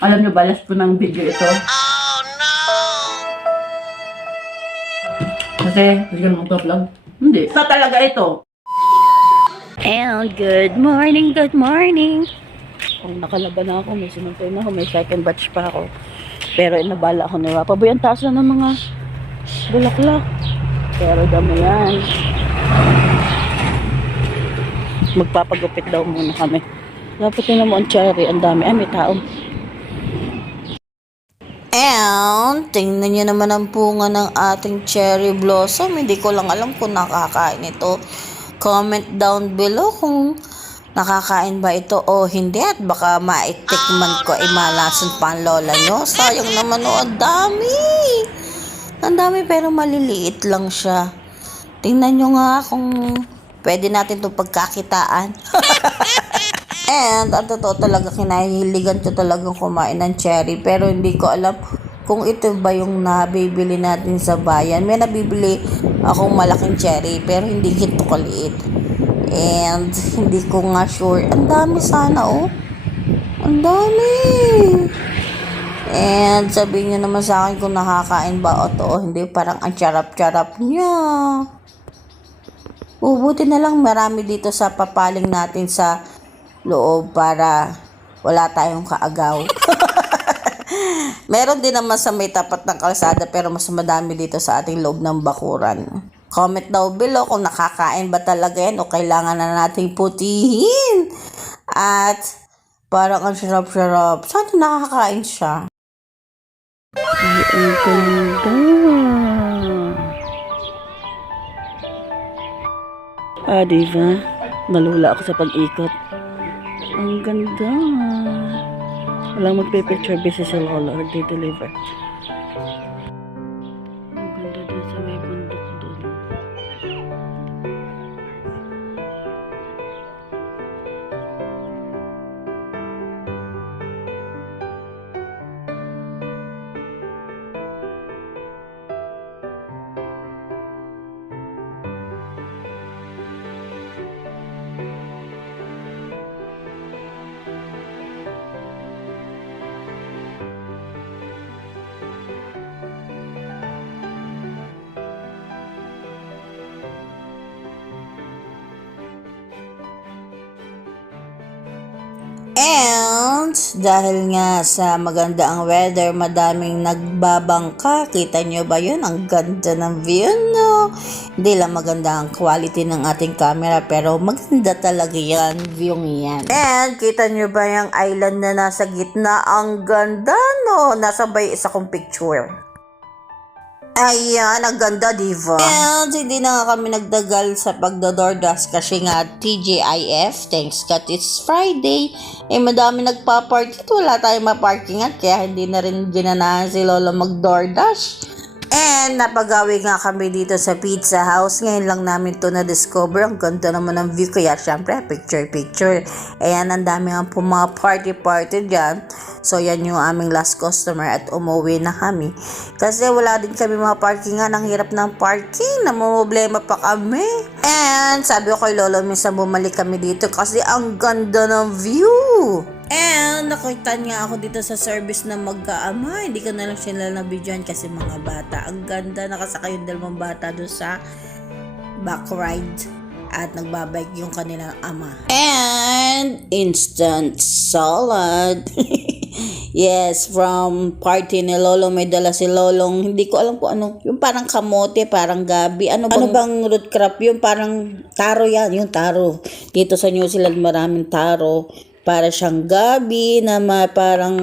Alam niyo, balas ko ng video ito. Kasi, hindi ka mag-vlog. Hindi. Sa talaga ito. And good morning, good morning. Kung nakalaban na ako, may sinumpay na ako, may second batch pa ako. Pero inabala ako ni Wapa. Boy, ang taas na ng mga bulaklak. Pero dami yan. Magpapagupit daw muna kami. Dapat yun mo ang cherry. Ang dami. Ay, may tao. And, tingnan nyo naman ang bunga ng ating cherry blossom. Hindi ko lang alam kung nakakain ito. Comment down below kung nakakain ba ito o hindi at baka maitikman ko ay malasan pa ang lola nyo. Sayang naman o, ang dami. Ang dami pero maliliit lang siya. Tingnan nyo nga kung pwede natin itong pagkakitaan. And ang totoo talaga kinahiligan ko talagang kumain ng cherry pero hindi ko alam kung ito ba yung nabibili natin sa bayan. May nabibili akong malaking cherry pero hindi gito kaliit. And hindi ko nga sure. Ang dami sana oh. Ang dami. And sabihin niyo naman sa akin kung nakakain ba o to hindi. Parang ang charap-charap niya. Ubuti na lang marami dito sa papaling natin sa loob para wala tayong kaagaw. Meron din naman sa may tapat ng kalsada pero mas madami dito sa ating loob ng bakuran. Comment daw below kung nakakain ba talaga yan o kailangan na nating putihin. At parang ang sarap-sarap. Sana nakakain siya. Ay, ang. Ah, diba? Nalula ako sa pag-ikot. Ang ganda. Walang magpipicture busy sa lola. Nagde-deliver. Ang And dahil nga sa maganda ang weather, madaming nagbabangka. Kita nyo ba yun? Ang ganda ng view, no? Hindi lang maganda ang quality ng ating camera, pero maganda talaga yan, view yan. And kita nyo ba yung island na nasa gitna? Ang ganda, no? Nasa bay isa kong picture. Ayan, ang ganda, diva. And hindi na nga kami nagdagal sa pagdodordas kasi nga TGIF, thanks God it's Friday. Eh, madami nagpa-party at wala tayong maparkingan kaya hindi na rin ginanahan si Lolo mag-DoorDash. And napagawi nga kami dito sa pizza house. Ngayon lang namin to na-discover. Ang ganda naman ng view. Kaya syempre, picture-picture. Ayan, ang dami nga po mga party-party dyan. So, yan yung aming last customer at umuwi na kami. Kasi wala din kami mga parkingan. Ang hirap ng parking. Namumblema pa kami. And sabi ko kay Lolo, minsan bumalik kami dito kasi ang ganda ng view. And nakita niya ako dito sa service na magkaama. Hindi ko na lang sila nabidyan kasi mga bata. Ang ganda. Nakasakay yung dalawang bata doon sa back ride. At nagbabike yung kanilang ama. And instant salad. yes, from party ni Lolo, may dala si Lolong. Hindi ko alam kung ano. Yung parang kamote, parang gabi. Ano bang, ano bang root crop? Yung parang taro yan. Yung taro. Dito sa New Zealand, maraming taro para siyang gabi na ma, parang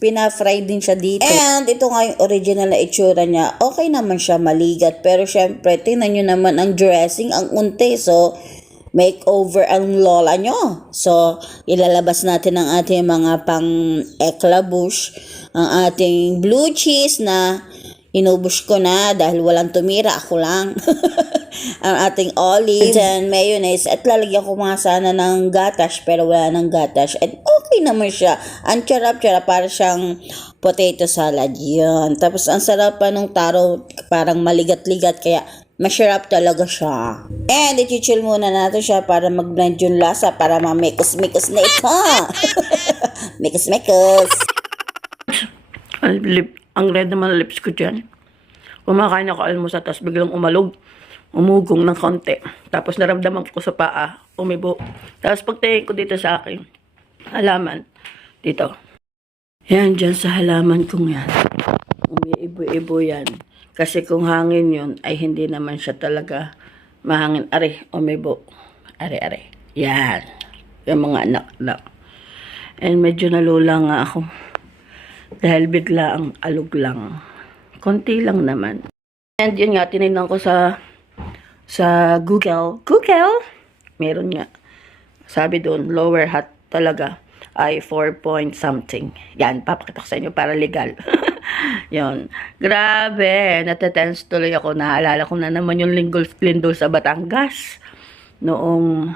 pina-fry din siya dito. And ito nga yung original na itsura niya. Okay naman siya maligat. Pero syempre, tingnan nyo naman ang dressing, ang unti. So, makeover ang lola nyo. So, ilalabas natin ang ating mga pang eklabush, ang ating blue cheese na inubos ko na dahil walang tumira, ako lang. ang ating olive and mayonnaise. At lalagyan ko mga sana ng gatas pero wala ng gatas at okay naman siya. Ang charap-charap para siyang potato salad. Yun. Tapos ang sarap pa ng taro parang maligat-ligat kaya masarap talaga siya. And ichichill muna natin siya para mag-blend yung lasa para mamikos-mikos na ito. Mekus. Ang, lip, ang red naman lips ko dyan. Kumakain ako almusa, tapos biglang umalog. Umugong ng konti. Tapos naramdaman ko sa paa, umibo. Tapos pagtingin ko dito sa akin, halaman, dito. Yan, dyan sa halaman kong yan. Umiibo-ibo yan. Kasi kung hangin yun, ay hindi naman siya talaga mahangin. Are, umibo. Are, are. Yan. Yung mga anak-anak. And medyo nalula nga ako. Dahil bigla ang alog lang. Konti lang naman. And yun nga, tinignan ko sa sa Google. Google! Meron nga. Sabi doon, lower hat talaga ay 4 point something. Yan, papakita ko sa inyo para legal. Yun. Grabe, natetense tuloy ako. Naalala ko na naman yung lindol, lindol sa Batangas. Noong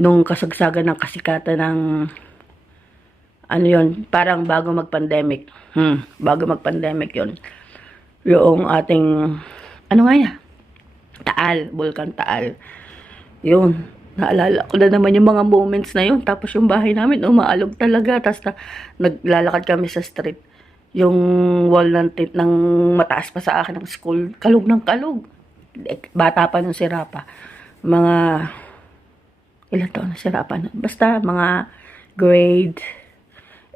nung kasagsagan ng kasikatan ng ano yon parang bago mag-pandemic. Hmm, bago mag-pandemic yon Yung ating, ano nga yan? Taal, Bulkan Taal. Yun, naalala ko na naman yung mga moments na yun. Tapos yung bahay namin, umaalog talaga. Tapos na, naglalakad kami sa street. Yung wall ng, tit- ng mataas pa sa akin ng school, kalog ng kalog. Bata pa nung sira pa. Mga, ilan taon na sira pa nun? Basta mga grade,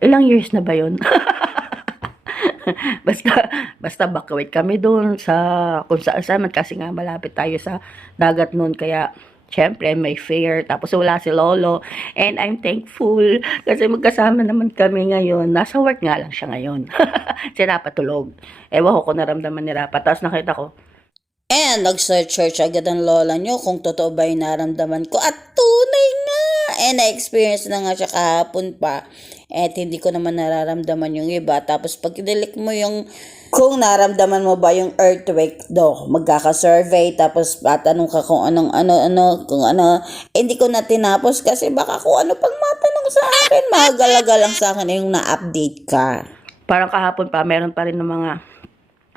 ilang years na ba yun? basta basta bakawit kami doon sa kung saan saan man. Kasi nga malapit tayo sa dagat noon kaya syempre may fair. Tapos wala si lolo. And I'm thankful kasi magkasama naman kami ngayon. Nasa work nga lang siya ngayon. Si Rapa tulog ewan ko kung naramdaman ni Rapa tapos nakita ko And nag-search-search agad ang lola nyo kung totoo ba yung naramdaman ko. At tunay nga! And na-experience na nga siya kahapon pa. At hindi ko naman nararamdaman yung iba. Tapos pag kinilik mo yung kung naramdaman mo ba yung earthquake do, magkaka-survey, tapos tatanong ka kung anong ano-ano, kung ano, eh, hindi ko na tinapos kasi baka kung ano pang matanong sa akin, magalaga lang sa akin yung na-update ka. parang kahapon pa meron pa rin ng mga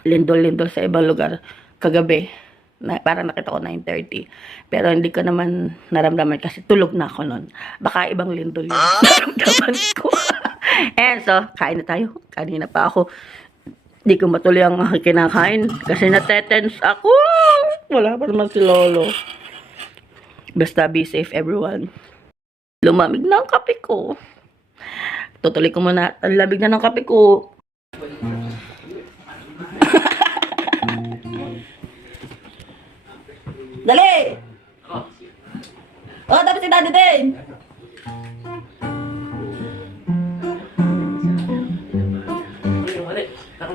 lindol-lindol sa ibang lugar kagabi na, parang nakita ko 9.30 pero hindi ko naman naramdaman kasi tulog na ako nun. Baka ibang lindol yun naramdaman ko. And so kain na tayo. Kanina pa ako. Hindi ko matuloy ang kinakain kasi natetense ako. Wala pa naman si Lolo? Basta be safe everyone. Lumamig na ang kape ko. Tutuloy ko muna ang labig na ng kape ko Dali! Oh, dapat si Daddy din! Ano,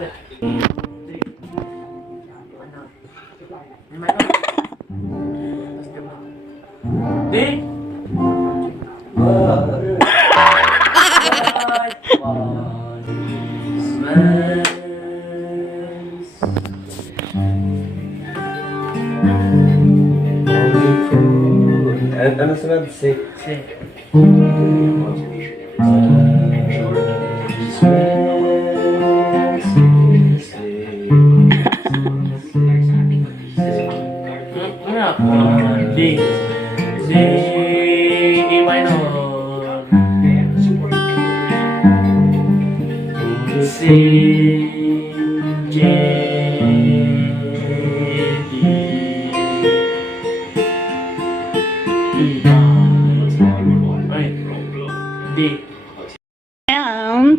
And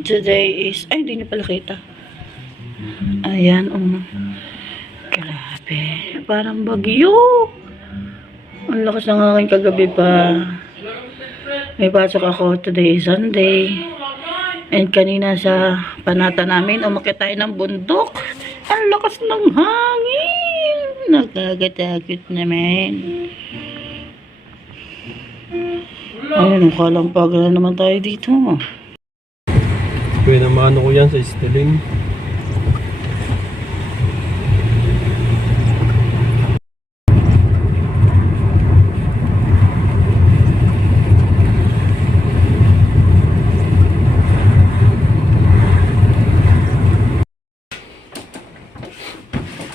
today is... Ay, hindi niyo pala kita. Ayan, um. Grabe. Parang bagyo. Ang lakas ng aking kagabi pa. May pasok ako. Today is Sunday. And kanina sa panata namin, umakit tayo ng bundok. Ang lakas ng hangin. Nakagatakot naman. Ayun, kalampagan na naman tayo dito. Kuya, namano ko yan sa Stilling.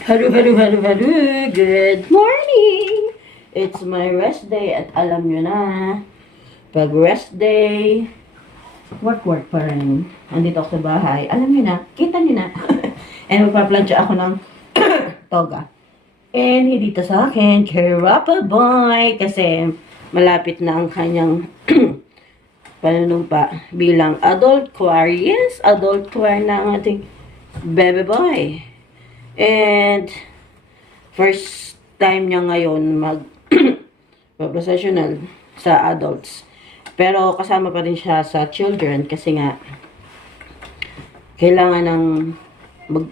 Hello, hello, hello, hello. Good morning. It's my rest day at alam nyo na, pag rest day, work-work pa rin. Andito ako sa bahay. Alam niyo na, kita niyo na. And magpaplansya ako ng toga. And dito sa akin, kay Rappa Boy. Kasi malapit na ang kanyang panunumpa bilang adult choir. Yes, adult choir na ang ating baby boy. And first time niya ngayon mag professional sa adults. Pero kasama pa rin siya sa children kasi nga kailangan ng mag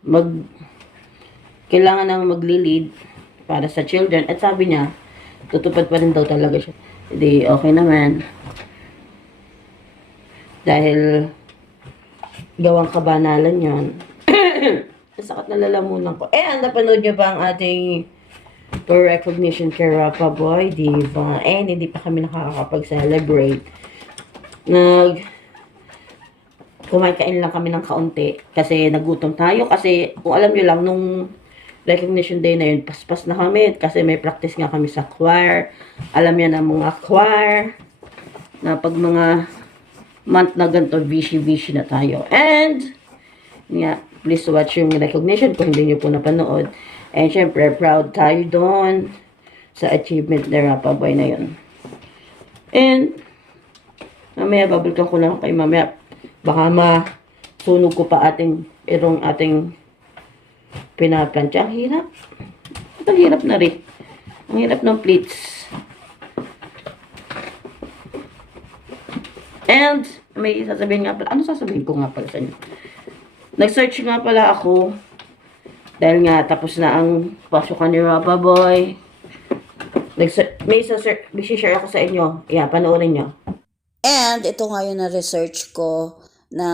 mag kailangan ng magli-lead para sa children at sabi niya tutupad pa rin daw talaga siya. Hindi okay naman. Dahil gawang kabanalan yon. Ang sakit na lalamunan ko. Eh, ang napanood niyo ba ang ating for recognition kay Rapa Boy, diba? And hindi pa kami nakakapag-celebrate. Nag kumain lang kami ng kaunti kasi nagutom tayo kasi kung alam niyo lang nung recognition day na yun, paspas na kami kasi may practice nga kami sa choir. Alam niya na mga choir na pag mga month na ganito, vishy-vishy na tayo. And, nga, please watch yung recognition kung hindi niyo po napanood. And syempre, proud tayo doon sa achievement ni Rapa Boy na yun. And, mamaya, babalikan ko lang kay mamaya. Baka masunog ko pa ating, irong ating pinaplansya. Ang hirap. Ang hirap na rin. Ang hirap ng plates. And, may sasabihin nga pala. Ano sasabihin ko nga pala sa inyo? Nag-search nga pala ako. Dahil nga, tapos na ang pasukan ni Rapa Boy. May share ako sa inyo. Yeah, panoorin nyo. And ito nga yung na-research ko na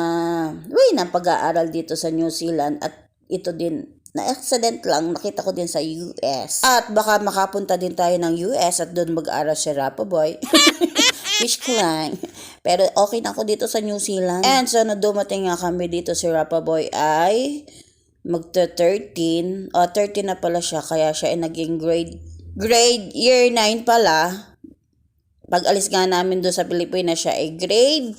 way ng pag-aaral dito sa New Zealand at ito din na accident lang nakita ko din sa US. At baka makapunta din tayo ng US at doon mag-aaral si Rapa Boy. Wish ko lang. Pero okay na ako dito sa New Zealand. And so, na dumating nga kami dito si Rapa Boy ay magta 13. O, 13 na pala siya. Kaya siya ay naging grade, grade year 9 pala pag alis nga namin doon sa Pilipinas siya ay grade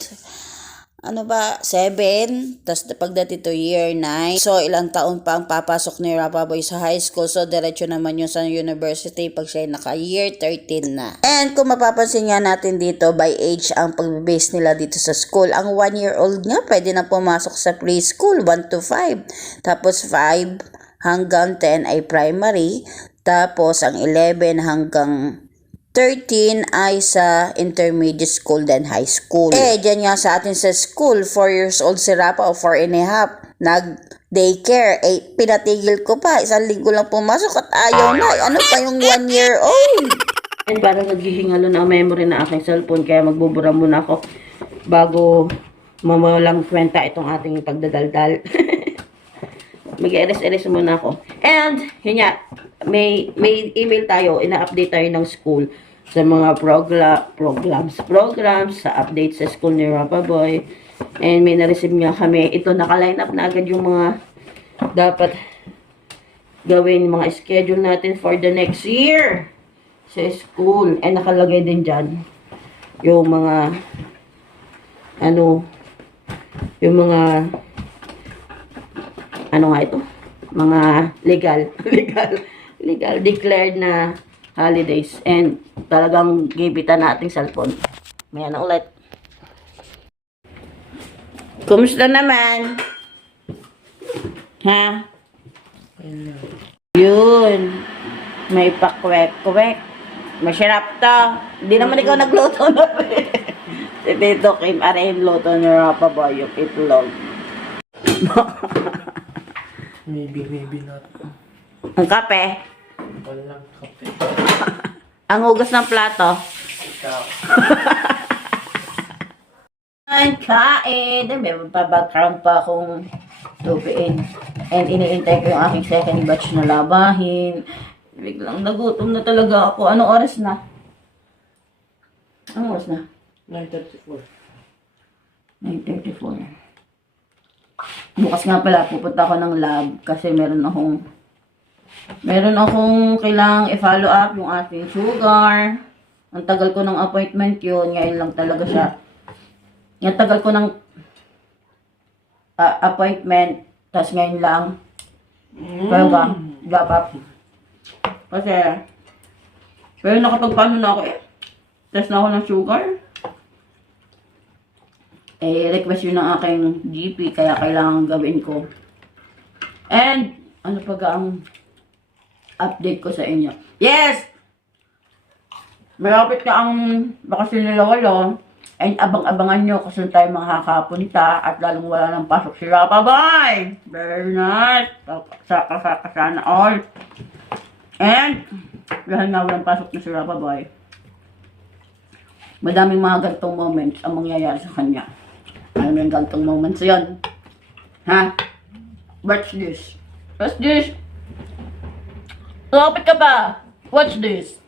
ano ba, 7. Tapos pagdating to year 9. So, ilang taon pa ang papasok ni Rapa Boy sa high school. So, diretso naman yun sa university pag siya ay naka year 13 na. And kung mapapansin nga natin dito, by age ang pag-base nila dito sa school. Ang 1-year-old nga, pwede na pumasok sa preschool, 1 to 5. Tapos 5 hanggang 10 ay primary. Tapos ang 11 hanggang 13 ay sa intermediate school then high school. Eh, dyan nga sa atin sa school, 4 years old si Rapa o 4 and a half, nag daycare. Eh, pinatigil ko pa. Isang linggo lang pumasok at ayaw na. Ano pa yung 1 year old? And parang naghihingalo na ang memory na aking cellphone kaya magbubura muna ako bago mamawalang kwenta itong ating pagdadaldal. Mag-eres-eres muna ako. And, yun nga, may, may email tayo, ina-update tayo ng school sa mga progla, programs, programs, sa update sa school ni Rapa Boy. And may na-receive nga kami. Ito, naka-line up na agad yung mga dapat gawin, mga schedule natin for the next year sa school. And nakalagay din dyan yung mga ano yung mga ano nga ito? Mga legal, legal, legal, declared na holidays. And talagang gibitan na ating cellphone. Maya na ulit. Kumusta naman? Ha? Yun. May pakwek-kwek. Masarap to. Hindi naman ikaw nagluto na. si Tito Kim, yung luto ni Rapa Boy, yung itlog. Maybe, maybe not. Ang kape. Walang kape. Ang hugas ng plato. Ikaw. Ang kain. May pa-background pa akong tupiin. And iniintay ko yung aking second batch na labahin. Biglang nagutom na talaga ako. Anong oras na? Anong oras na? 9.34. 9.34. Bukas nga pala, pupunta ako ng lab kasi meron akong meron akong kailangang i-follow up yung ating sugar. Ang tagal ko ng appointment yun, ngayon lang talaga siya. Ang tagal ko ng ah, appointment, tapos ngayon lang. Kaya ba? Dapat. Kasi, pero nakapagpaano na ako eh. Test na ako ng sugar. Eh, request yun ng aking GP, kaya kailangan gawin ko. And, ano pa ga ang update ko sa inyo? Yes! Malapit ka ang bakasyon nila walo. And abang-abangan nyo saan tayo makakapunta at lalong wala ng pasok si Rapa Boy. Very nice. Saka saka sana all. And, dahil nga walang pasok na si Rapa Boy, madaming mga gantong moments ang mangyayari sa kanya. Ano yung gantong moments yun? Ha? Watch this. What's this? Lapit ka pa. Watch this.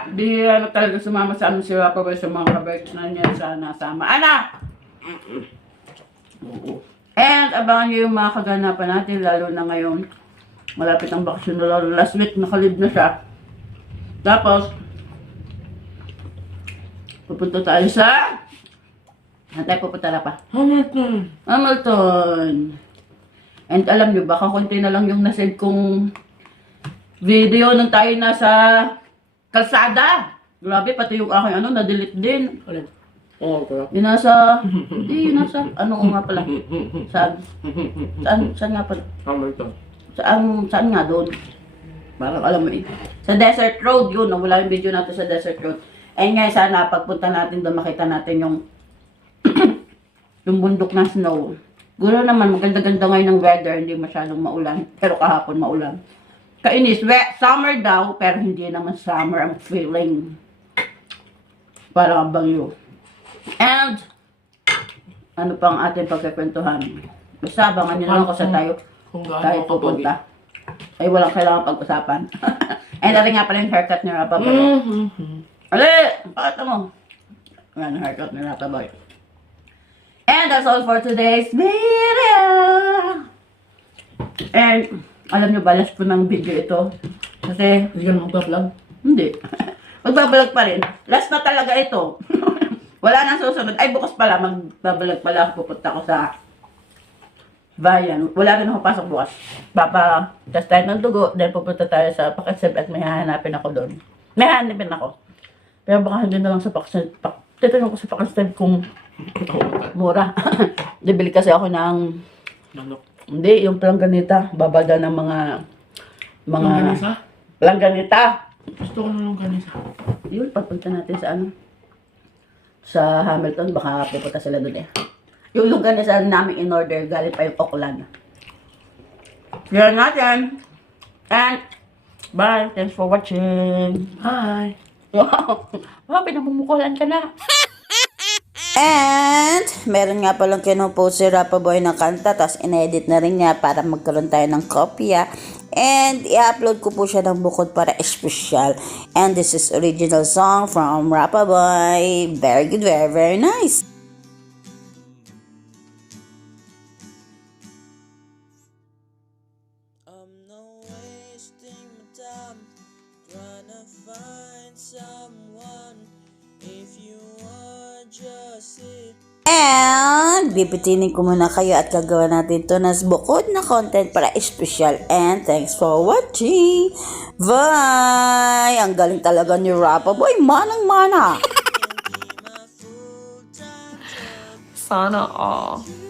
Kaya, di ano talaga sumama sa amin si Rapa Boy sa mga kabikes na niya sana sama. Ana! Oo. And, abangan niyo yung mga kaganapan natin, lalo na ngayon. Malapit ang bakasyon na lalo. Last week, nakalib na siya. Tapos, pupunta tayo sa... Saan tayo pupunta na pa? Hamilton. Hamilton. And alam nyo ba, kakunti na lang yung nasend kong video nung tayo nasa kalsada. Grabe, pati yung aking ano, na-delete din. Oo, ko. Yung nasa, hindi, yung nasa, ano ko nga pala. Saan? Saan, saan nga pala? Hamilton. Saan, saan nga doon? Parang alam mo eh. Sa Desert Road, yun, nawala yung video natin sa Desert Road. Eh ngayon sana, pagpunta natin doon, makita natin yung yung bundok na snow. Guro naman, maganda-ganda ngayon ng weather, hindi masyadong maulan. Pero kahapon maulan. Kainis, wet, summer daw, pero hindi naman summer ang feeling. Parang ang bagyo. And, ano pang ating pagkakwentuhan? Basta abangan nyo lang kung saan tayo Kung tayo ako pupunta. Ay, walang kailangan pag-usapan. And natin nga pala yung haircut ni Rapa Boy. Mhm. Ali! Bakit mo? Yan haircut ni Rapa Boy. And that's all for today's video! And, alam nyo ba, last ko ng video ito. Kasi, Hindi ka magpa-vlog? hindi. Magbabalag pa rin. Last na talaga ito. Wala nang susunod. Ay, bukas pala. Magbabalag pala. Pupunta ko sa bayan. Wala rin ako pasok bukas. Papa, test tayo ng dugo. Then pupunta tayo sa Pakasib at may hahanapin ako doon. May hahanapin ako. Pero baka hindi na lang sa Pakasib. Pak, Titanong ko sa pakastab kung mura. Bibili kasi ako ng, Manok. Hindi, yung planganita. Babada ng mga, mga, Mga ganisa? planganita. Gusto ko na ng ganisa. Yun, papunta natin sa ano, sa Hamilton. Baka pupunta sila doon eh. Yung yung ganisa namin in order, galing pa yung Auckland. Yan natin. And, bye. Thanks for watching. Hi! Wow, wow pinamumukulan ka na. And, meron nga palang kinupost si Rapa Boy ng kanta, tapos inedit na rin niya para magkaroon tayo ng kopya. And, i-upload ko po siya ng bukod para espesyal. And this is original song from Rapa Boy. Very good, very, very nice. And, bibitinin ko muna kayo at gagawa natin to nas bukod na content para espesyal. And thanks for watching. Bye! Ang galing talaga ni Rapa Boy. Manang mana. Sana all.